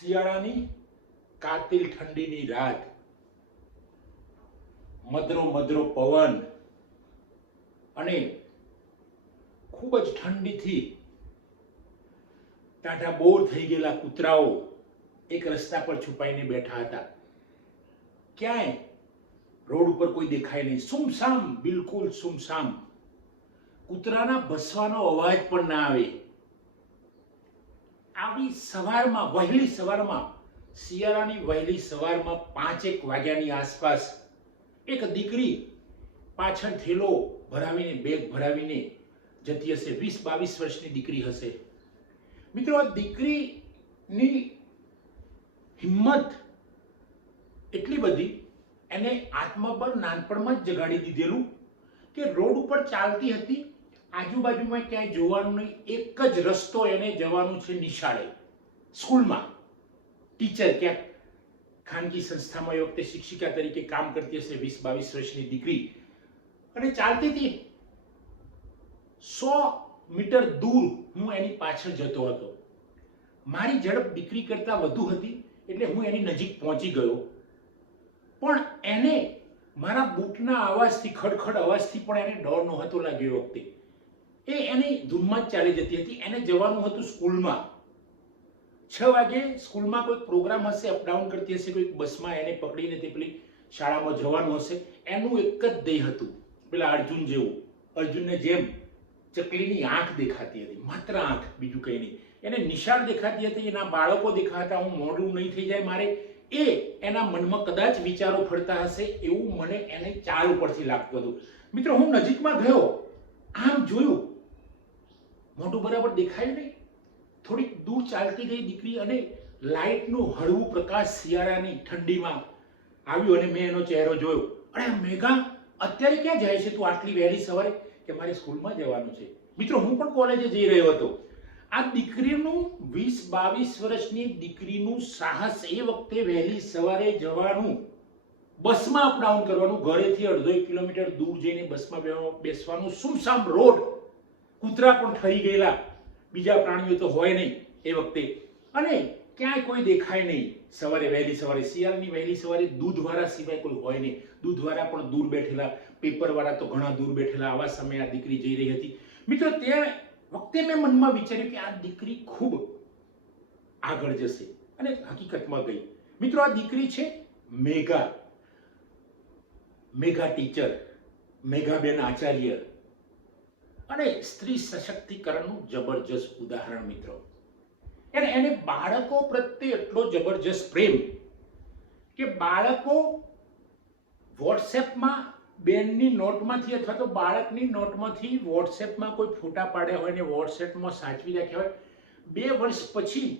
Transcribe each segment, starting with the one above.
શિયાળાની કાતિલ ઠંડીની રાત, મધરો મધરો પવન અને ખૂબ જ ઠંડીથી ટાઢા બોર થઈ ગયેલા કૂતરાઓ એક રસ્તા પર છુપાઈને બેઠા હતા. ક્યાંય રોડ ઉપર કોઈ દેખાય નહીં, સુમસામ, બિલકુલ સુમસામ. કૂતરાના ભસવાનો અવાજ પણ ના આવે. આવી સવારમાં, વહેલી સવારમાં, શિયાળાની વહેલી સવારમાં 5-1 વાગ્યાની આસપાસ એક દીકરી પાછળ થેલો ભરાવીને, બેગ ભરાવીને જતી હશે. 20-22 વર્ષની દીકરી હશે. મિત્રો, આ દીકરીની હિંમત એટલી બધી, એને આત્મબળ નાનપણમાં જ જગાડી દીધેલું કે રોડ ઉપર ચાલતી હતી, આજુબાજુમાં ક્યાંય જોવાનું નહીં, એક જ રસ્તો એને જવાનું છે નિશાળે, સ્કૂલમાં. ટીચર ક્યાંક ખાનગી સંસ્થામાં એ વખતે શિક્ષિકા તરીકે કામ કરતી હશે, 20-22 વર્ષની દીકરી, અને ચાલતી હતી. 100 મીટર દૂર હું એની પાછળ જતો હતો. મારી ઝડપ દીકરી કરતા વધુ હતી, એટલે હું એની નજીક પહોંચી ગયો. પણ એને મારા બૂટના અવાજથી, ખડખડ અવાજથી પણ એને ડર નહોતો લાગ્યો. એ વખતે એ એની ધૂનમાં જ ચાલી જતી હતી. એને જવાનું હતું સ્કૂલમાં. 6 વાગે સ્કૂલમાં કોઈ પ્રોગ્રામ હશે, અપડાઉન કરતી હશે, કોઈ બસમાં એને પકડીને તે પેલી શાળામાં જવાનું હશે. એનું એક જ ધ્યેય હતું, પેલા અર્જુન જેવું. અર્જુનને જેમ ચકલીની આંખ દેખાતી હતી, માત્ર આંખ, બીજું કંઈ નહીં. એને નિશાળ દેખાતી હતી, એના બાળકો દેખાતા, હું મોડું નહીં થઈ જાય મારે, એ એના મનમાં કદાચ વિચારો ફરતા હશે, એવું મને એને ચાલ ઉપરથી લાગતું હતું. મિત્રો, હું નજીકમાં ગયો, આમ જોયું, મોઢું બરાબર દેખાયું નહીં. થોડીક દૂર ચાલતી ગઈ દીકરી, અને લાઇટનું હળવું પ્રકાશ શિયાળાની ઠંડીમાં આવ્યું, અને મેં એનો ચહેરો જોયો. અરે મેઘા, અત્યારે ક્યાં જાય છે તું આટલી વહેલી સવારે? કે મારે સ્કૂલમાં જવાનું છે. મિત્રો, હું પણ કોલેજે જઈ રહ્યો હતો. આ દીકરીનું, 20-22 વર્ષની દીકરીનું સાહસ, એ વખતે વહેલી સવારે જવાનું, બસમાં અપડાઉન કરવાનું, ઘરેથી 1.5 કિલોમીટર દૂર જઈને બસમાં બેસવાનું, સુમસામ રોડ, કૂતરા પણ ઠરી ગયેલા, બીજા પ્રાણીઓ તો હોય નહીં એ વખતે, અને ક્યાંય કોઈ દેખાય નહીં. સવારે, વહેલી સવારે, શિયાળાની વહેલી સવારે દૂધવાળા સિવાય કોઈ હોય નહીં. દૂધવાળા પણ દૂર બેઠેલા, પેપરવાળા તો ઘણા દૂર બેઠેલા. આવા સમયે આ દીકરી જઈ રહી હતી. મિત્રો, તે વખતે મેં મનમાં વિચાર્યું કે આ દીકરી ખૂબ આગળ જશે, અને હકીકતમાં ગઈ. મિત્રો, આ દીકરી છે મેઘા. મેઘા ટીચર, મેઘાબેન આચાર્ય, અને સ્ત્રી સશક્તિકરણનું જબરજસ્ત ઉદાહરણ. મિત્રો, એને બાળકો પ્રત્યે એટલો જબરજસ્ત પ્રેમ કે બાળકો વોટ્સએપમાં બેનની નોટમાંથી અથવા તો બાળકની નોટમાંથી વોટ્સએપમાં કોઈ ફોટા પાડ્યા હોય ને વોટ્સએપમાં સાચવી રાખ્યા હોય, 2 વર્ષ પછી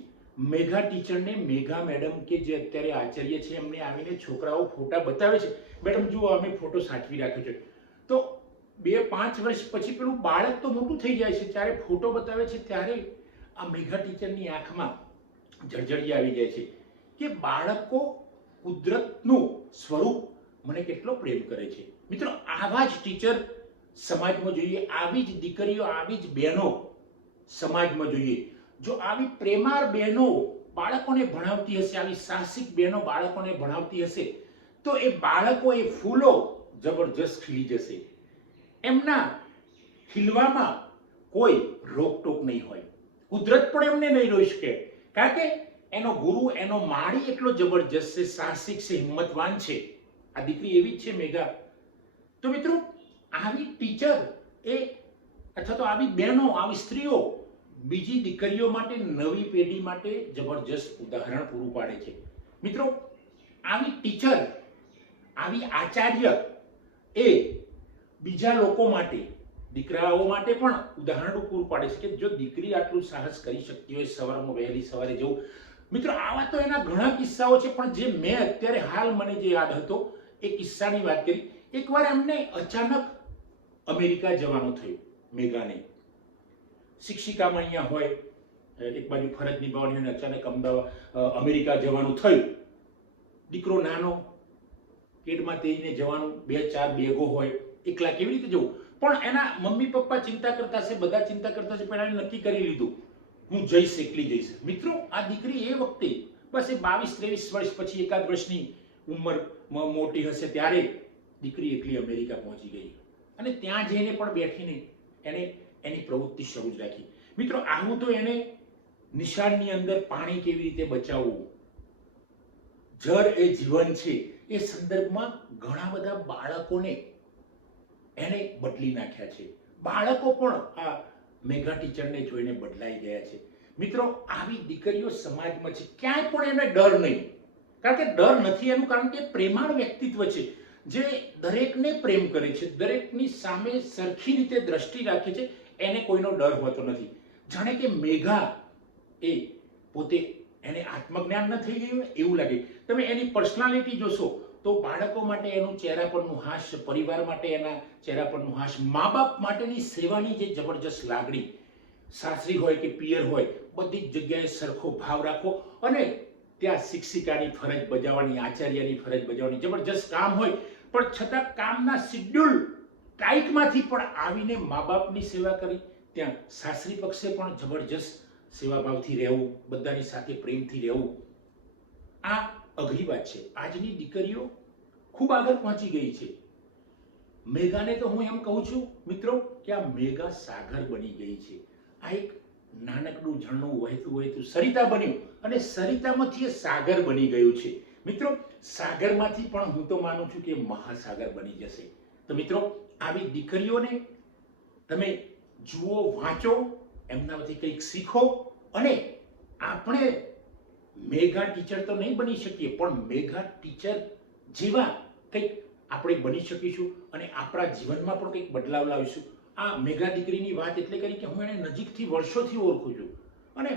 મેઘા ટીચરને, મેઘા મેડમ કે જે અત્યારે આચાર્ય છે, એમને આવીને છોકરાઓ ફોટા બતાવે છે, મેડમ જુઓ અમે ફોટો સાચવી રાખ્યો છે. તો 2-5 વર્ષ પછી પેલું બાળક તો મોટું થઈ જાય છે, ત્યારે ફોટો બતાવે છે, ત્યારે આ મેઘા ટીચરની આંખમાં જળજળી આવી જાય છે કે બાળકો કુદરતનું સ્વરૂપ મને કેટલો પ્રેમ કરે છે. મિત્રો, આવા જ ટીચર સમાજમાં જોઈએ, આવી જ દીકરીઓ, આવી જ બહેનો સમાજમાં જોઈએ. જો આવી પ્રેમાળ બહેનો બાળકોને ભણાવતી હશે, આવી સાહસિક બહેનો બાળકોને ભણાવતી હશે, તો એ બાળકો, એ ફૂલો જબરજસ્ત ખીલી જશે. એમના ખીલવામાં કોઈ રોકટોક નહીં હોય. કુદરત પણ એમને નહીં રોકી શકે, કારણ કે એનો ગુરુ, એનો માળી એટલો જબરજસ્ત છે, સાહસિક છે, હિંમતવાન છે. આ દીકરી એવી જ છે, મેઘા. તો મિત્રો, આવી ટીચર એ, અથવા તો આવી બહેનો, આવી સ્ત્રીઓ બીજી દીકરીઓ માટે, નવી પેઢી માટે જબરજસ્ત ઉદાહરણ પૂરું પાડે છે. મિત્રો, આવી ટીચર, આવી આચાર્ય એ બીજા લોકો માટે, દીકરાઓ માટે પણ ઉદાહરણ પૂરું પાડે છે કે જો દીકરી આટલું સાહસ કરી શકતી હોય, સવારમાં વહેલી સવારે જવું. મિત્રો, આવા તો એના ઘણા કિસ્સાઓ છે, પણ જે મેં અત્યારે હાલ મને જે યાદ હતો એ કિસ્સાની વાત કરી. એકવાર એમને અચાનક અમેરિકા જવાનું થયું. મેઘાને શિક્ષિકામાં અહીંયા હોય, એક બાજુ ફરજ નિભાવવાની હોય, અચાનક અમેરિકા જવાનું થયું. દીકરો નાનો, પેટમાં તેઈને જવાનું, 2-4 બેગો હોય, એકલા કેવી રીતે જવું? પણ એના મમ્મી પપ્પા ચિંતા કરતા છે, બધા ચિંતા કરતા છે, પણ એને નક્કી કરી લીધું હું જઈશ, એકલી જઈશ. મિત્રો, આ દીકરી એ વખતે બસ બસ એ 22-23 વર્ષ પછી, એકાદ વર્ષની ઉંમર મોટી હશે ત્યારે દીકરી એકલી અમેરિકા પહોંચી ગઈ અને ત્યાં જઈને પણ બેઠીને એને એની પ્રવૃત્તિ શરૂ જ રાખી. મિત્રો, આવું તો એને નિશાળની અંદર પાણી કેવી રીતે બચાવવું, જળ એ જીવન છે, એ સંદર્ભમાં ઘણા બધા બાળકોને એને બદલી નાખ્યા છે. બાળકો પણ આ મેઘા ટીચરને જોઈને બદલાઈ ગયા છે. મિત્રો, આવી દીકરીઓ સમાજમાં છે, ક્યાંય પણ એને ડર નહીં. કારણ કે ડર નથી એનું કારણ કે પ્રેમાળ વ્યક્તિત્વ છે, જે દરેકને પ્રેમ કરે છે, દરેકની સામે સરખી રીતે દ્રષ્ટિ રાખે છે. એને કોઈનો ડર હોતો નથી. જાણે કે મેઘા એ પોતે એને આત્મજ્ઞાન ન થઈ ગયું એવું લાગે. તમે એની પર્સનાલિટી જોશો તો બાળકો માટે એનું ચહેરા પરનું હાસ્ય, પરિવાર માટે એના ચહેરા પરનું હાસ્ય, મા બાપ માટેની સેવાની જે જબરજસ્ત લાગણી, સાસરી હોય કે પિયર હોય, બધી જ જગ્યાએ સરખો ભાવ રાખવો અને ત્યાં શિક્ષિકાની ફરજ બજાવવાની, આચાર્યની ફરજ બજાવવાની, જબરજસ્ત કામ હોય પણ છતાં કામના શિડ્યુલ ટાઈટમાંથી પણ આવીને મા બાપની સેવા કરી, ત્યાં સાસરી પક્ષે પણ જબરજસ્ત સેવાભાવથી રહેવું, બધાની સાથે પ્રેમથી રહેવું. આ અઘરી વાત છે. આજની દીકરીઓ ખૂબ આગળ પહોંચી ગઈ છે. મેઘાને તો હું એમ કહું છું મિત્રો કે આ મેઘા સાગર બની ગઈ છે. આ એક નાનકડું ઝરણું વહેતું વહેતું સરિતા બન્યું અને સરિતામાંથી એ સાગર બની ગયું છે. મિત્રો, સાગરમાંથી પણ હું તો માનું છું કે મહાસાગર બની જશે. તો મિત્રો, આવી દીકરીઓને તમે જુઓ, વાંચો, એમનામાંથી કંઈક શીખો અને આપણે મેઘા ટીચર તો નહીં બની શકીએ પણ મેઘા ટીચર જેવા કંઈક આપણે બની શકીશું અને આપણા જીવનમાં પણ કંઈક બદલાવ લાવીશું. આ મેઘા દીકરીની વાત એટલે કરી કે હું એને નજીકથી વર્ષોથી ઓળખું છું અને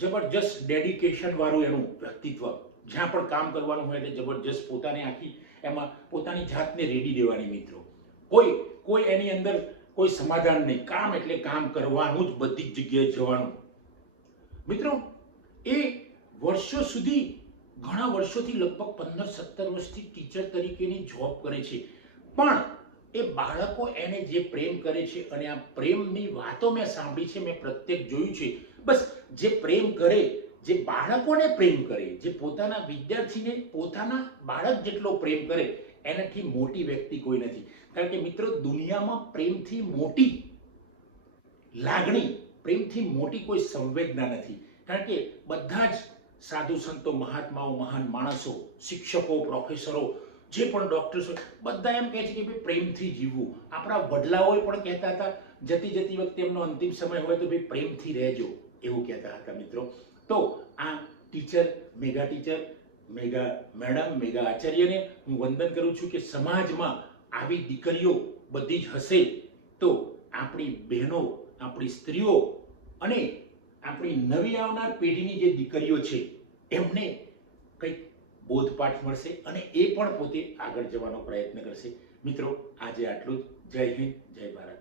જબરજસ્ત ડેડિકેશન વાળું એનું વ્યક્તિત્વ, જ્યાં પણ કામ કરવાનું હોય એટલે જબરજસ્ત પોતાને આખી એમાં પોતાની જાતને રેડી દેવાની. મિત્રો, કોઈ એની અંદર કોઈ સમાધાન નહીં, કામ એટલે કામ કરવાનું જ, બધી જ જગ્યાએ જવાનું. મિત્રો, એ વર્ષો સુધી, ઘણા વર્ષોથી, લગભગ 15-17 વર્ષથી ટીચર તરીકેની જોબ કરે છે, પણ એ બાળકો એને જે પ્રેમ કરે છે અને આ પ્રેમની વાતો મેં સાંભળી છે, મેં પ્રત્યક્ષ જોયું છે. બસ જે પ્રેમ કરે, જે બાળકોને પ્રેમ કરે, જે પોતાના વિદ્યાર્થીને પોતાના બાળક જેટલો પ્રેમ કરે, એનાથી મોટી વ્યક્તિ કોઈ નથી. કારણ કે મિત્રો, દુનિયામાં પ્રેમથી મોટી લાગણી, પ્રેમથી મોટી કોઈ સંવેદના નથી. કારણ કે બધા જ સાધુ સંતો, મહાત્માઓ, મહાન માણસો, શિક્ષકો, પ્રોફેસરો, જે પણ ડોક્ટર્સ હોય, બધા એમ કહે છે કે ભાઈ પ્રેમથી જીવવું. આપણા વડલાઓએ પણ કહેતા હતા, જતી વખતે એમનો અંતિમ સમય હોય તો ભાઈ પ્રેમથી રહેજો, એવું કહેતા હતા. મિત્રો, તો આ ટીચર, મેઘા ટીચર, મેઘા મેડમ, મેઘા આચાર્યને હું વંદન કરું છું કે સમાજમાં આવી દીકરીઓ બધી જ હશે તો આપણી બહેનો, આપણી સ્ત્રીઓ અને આપણી નવી આવનાર પેઢીની જે દીકરીઓ છે એમને કંઈક બોધપાઠ મળશે અને એ પણ પોતે આગળ જવાનો પ્રયત્ન કરશે. મિત્રો, આજે આટલું જ. જય હિન્દ, જય ભારત.